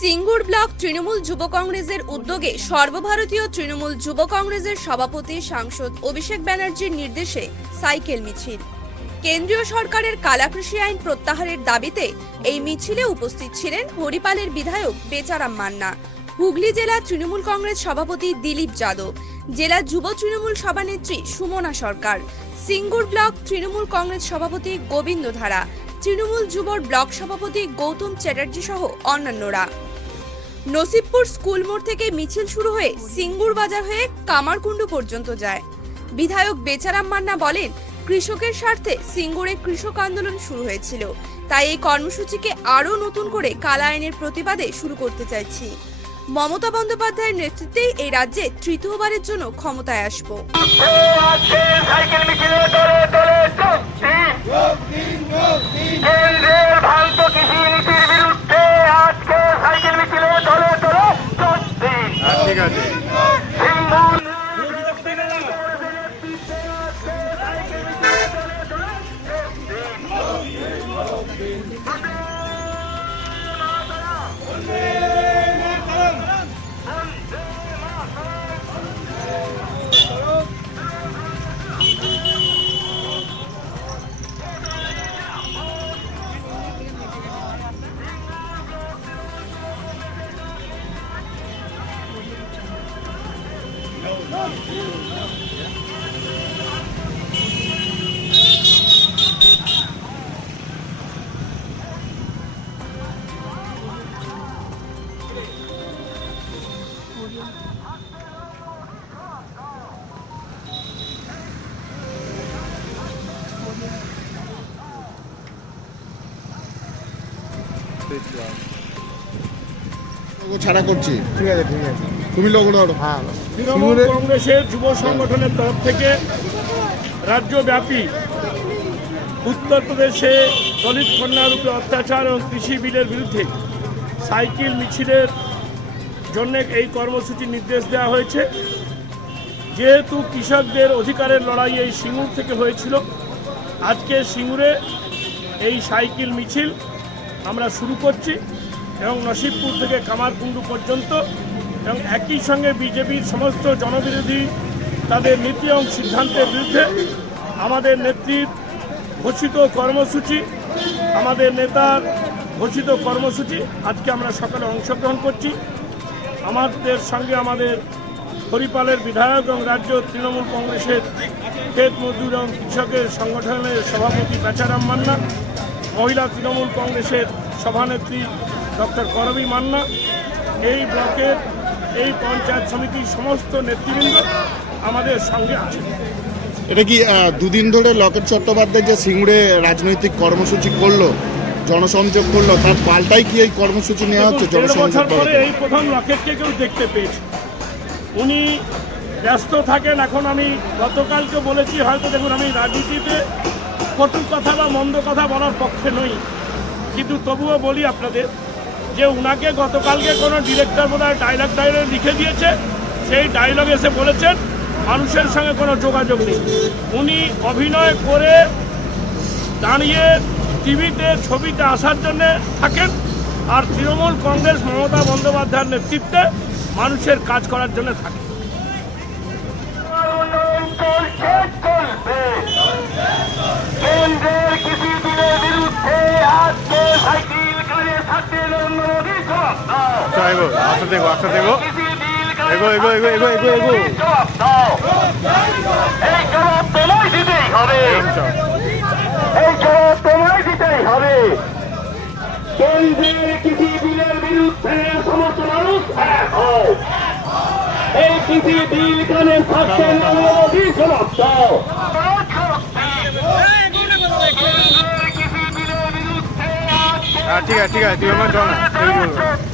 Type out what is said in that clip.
Singur block Trinamool যুব কংগ্রেসের উদ্যোগে সর্বভারতীয় তৃণমূল যুব কংগ্রেসের সভাপতি সাংসদ অভিষেক ব্যানার্জির নির্দেশে সাইকেল মিছিল। কেন্দ্রীয় সরকারের কালাকৃষি আইন প্রত্যাহারের দাবিতে এই মিছিলে উপস্থিত ছিলেন হরিপালের বিধায়ক বেচারাম মান্না, হুগলি জেলা তৃণমূল কংগ্রেস সভাপতি দিলীপ যাদব, জেলা যুব তৃণমূল সভানেত্রী সুমনা সরকার, সিঙ্গুর ব্লক তৃণমূল কংগ্রেস সভাপতি গোবিন্দ ধারা, তৃণমূল যুবর ব্লক সভাপতি গৌতম চ্যাটার্জি সহ অন্যান্যরা। নসিবপুর স্কুল মোড় থেকে মিছিল শুরু হয়ে সিঙ্গুর বাজার হয়ে কামারকুণ্ডু পর্যন্ত যায়। বিধায়ক বেচারাম মান্না বলেন, কৃষকের স্বার্থে সিঙ্গুরে কৃষক আন্দোলন শুরু হয়েছিল। তাই এই কর্মসূচিকে আরও নতুন করে কালা আইনের প্রতিবাদে শুরু করতে চাইছি। মমতা বন্দ্যোপাধ্যায়ের নেতৃত্বেই এই রাজ্যে তৃতীয়বারের জন্য ক্ষমতায় আসব। Come on. লোগো ছাড়া করছি? ঠিক আছে ঠিক আছে। তুমি লোগো ধরো। হ্যাঁ। তৃণমূল কংগ্রেসের যুব সংগঠনের তরফ থেকে রাজ্যব্যাপী উত্তরপ্রদেশে দলিত কন্যার উপরে অত্যাচার এবং কৃষি বিলের বিরুদ্ধে সাইকেল মিছিলের জন্য এই কর্মসূচির নির্দেশ দেওয়া হয়েছে। যেহেতু কৃষকদের অধিকারের লড়াই এই সিঙ্গুর থেকে হয়েছিল আজকে সিঙ্গুরে এই সাইকেল মিছিল আমরা শুরু করছি এবং নসিবপুর থেকে কামারকুণ্ডু পর্যন্ত এবং একই সঙ্গে বিজেপির সমস্ত জনবিরোধী তাদের নীতি এবং সিদ্ধান্তের বিরুদ্ধে আমাদের নেত্রীর ঘোষিত কর্মসূচি, আমাদের নেতার ঘোষিত কর্মসূচি আজকে আমরা সকালে অংশগ্রহণ করছি। আমাদের সঙ্গে আমাদের হরিপালের বিধায়ক এবং রাজ্য তৃণমূল কংগ্রেসের খেত মজদুর এবং কৃষকের সংগঠনের সভাপতি বেচারাম মান্না মহিলা তৃণমূল কংগ্রেসের সভানেত্রী ডক্টর করবী মান্না এই ব্লকের এই পঞ্চায়েত সমিতির সমস্ত নেতৃবৃন্দ আমাদের সঙ্গে আছে এটা কি দুদিন ধরে লকেট চট্টোপাধ্যায় যে সিঙ্গুরে রাজনৈতিক কর্মসূচি করল জনসংযোগ করল তার পাল্টাই কি এই কর্মসূচি নেওয়া হচ্ছে জনসংযোগ এই প্রথম রকেটকে কেউ দেখতে পেয়েছে। উনি ব্যস্ত থাকেন এখন আমি গতকালকে বলেছি হয়তো দেখুন আমি রাজনীতিতে কটু কথা বা মন্দ কথা বলার পক্ষে নই। কিন্তু তবুও বলি আপনাদের, যে উনাকে গতকালকে কোনো ডিরেক্টর বোধ হয় ডায়লগ ডায়লগ লিখে দিয়েছে, সেই ডায়লগ এসে বলেছেন, মানুষের সঙ্গে কোনো যোগাযোগ নেই। উনি অভিনয় করে দাঁড়িয়ে টিভিতে ছবিতে আসার জন্য থাকেন, আর তৃণমূল কংগ্রেস মমতা বন্দ্যোপাধ্যায়ের নেতৃত্বে মানুষের কাজ করার জন্য থাকে উন্নয়ন চলছে চলবে কেন্দ্রের কৃষি বিলের বিরুদ্ধে আজকে সাইকেল করে থাকতে নরেন্দ্র মোদী জবাব দাও এগো আস্তে দেখো আস্তে দেখো এগো, এগো, এগো, এগো, এগো, এগো। এই এই কৃষি হও এই কৃষি বিল কানে থাকতে জবাব দাও কেন্দ্রের কৃষি বিলের বিরুদ্ধে আজকে হ্যাঁ ঠিক আছে ঠিক আছে তুই আমার চল না